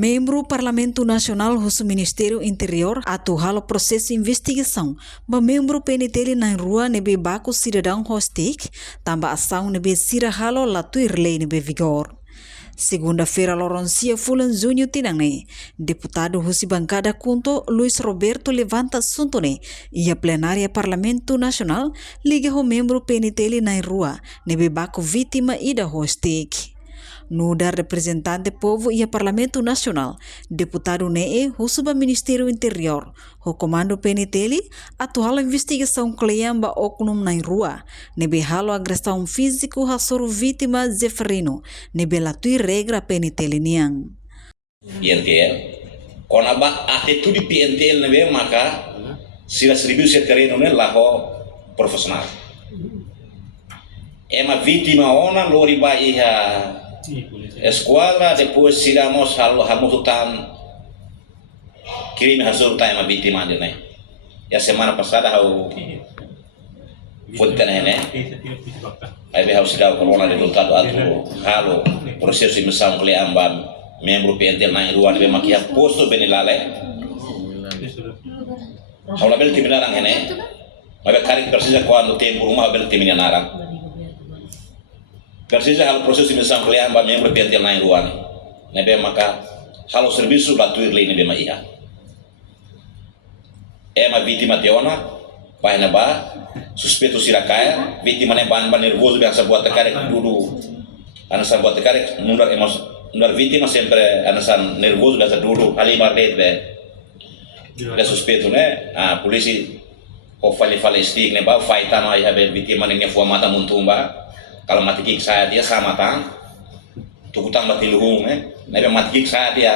Membro Parlamento Nacional do Ministério Interior atual o processo de investigação, mas membro PNT na rua nebe baco cidadão hostik, também ação nebe sira halo latuir lei nebe vigor. Segunda-feira, Loroncia Fulan Júnior Tinangne, deputado Husi Bancada Kunto Luiz Roberto levanta assunto e a plenária Parlamento Nacional liga o membro PNT na rua nebe baco vítima ida hostik. No da representante povo e a Parlamento Nacional, deputado NEE, o Ministério Interior, o Comando PNT, atual investigação Cleamba Oknum na rua, nebe halo agressão físico a soro vítima Zeferino, nebe latui regra PNT niang. PNTL, kon aba atitude PNTL nebe maka sila seribu terreno ne laho profesional. Ema vítima ona lori ba iha escola, depois tiramos hamututan crime resulta uma vítima de né. E a semana passada eu fui ter né. Aí veio o corona resultado alto halo processo de missão que amba membro PNT na rua de maquia posto benilale. Kalau bel timina nang né. Mas cari precisa quando tempo uma bel timina narang. Precisa hal proses de missão que amba membro PNT na rua nebe maka halo serviço latuir lei nebe maia. Uma vítima de ona, vai na suspeito sirakaya, vítima ne ban nervoso biasa buat tekare dulu, anasan buat tekare mundar vítima sempre anasan nervoso biasa dulu, ali marret be suspeito ne, polisi o fale stig ne ba fight ama ya be vítima ne fua mata muntumba, kalau mati kik saya dia sama tang, tukutang mati luhung ne be mati kik saya dia,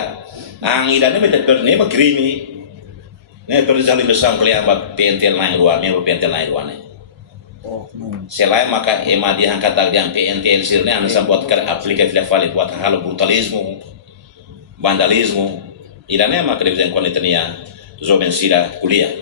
idane be terne ba krimi. Ne perjalanan besar kalian bab PNT naik ruang, membro PNT naik ruang ne. Selain maka ema diangkat dari yang PNT sirne anda buat ker aplikasi level buat hal brutalisme, vandalisme. Irane maka devem konetenia jovem sira kuliah.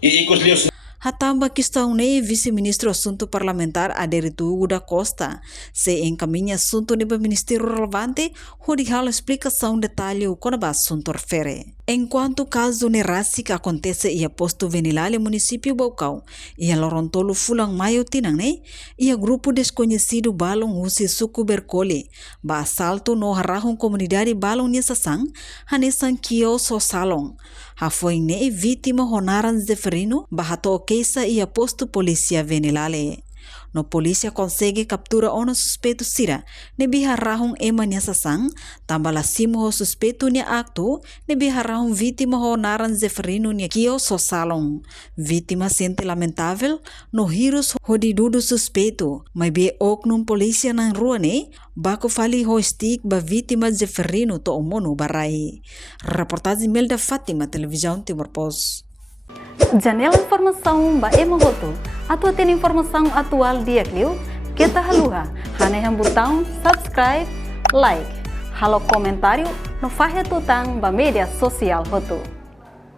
E ikut lius Hatamba questão vice-ministro assunto parlamentar Aderitu da Costa se encaminha assunto no ministério relevante onde há explicação detalhe quando o assunto refere. Enquanto o caso Nerasi que acontece e posto Venilale município Baucau e a Lorontolo Fulang Maio Tinang e a grupo desconhecido Balong Husi Suku Bercole ba assalto no harahong comunidade Balong Nisasang hanesan kio so salong. Ha foi vítima Honaran Zeferino bahato keisa e posto polícia Venilale. No polícia consegue captura ono suspeito sira ne biharahong ema Nisasang tambala simo ho suspeito ni akto ne biharahong vítima Honaran Zeferino ni kio so salong. Vítima sente lamentável no hirus hodidudo suspeito mas be oknum polícia nang rua ne bako fali ho stick ba vítima Zeferino to omono barai. Reportagem Melda Fátima, Televisão Timor Post. Janela informação ba emohoto atau tem informação atual dia kliu kita haluha hane botão subscribe like halo comentário no fahe tutang ba media sosial hoto.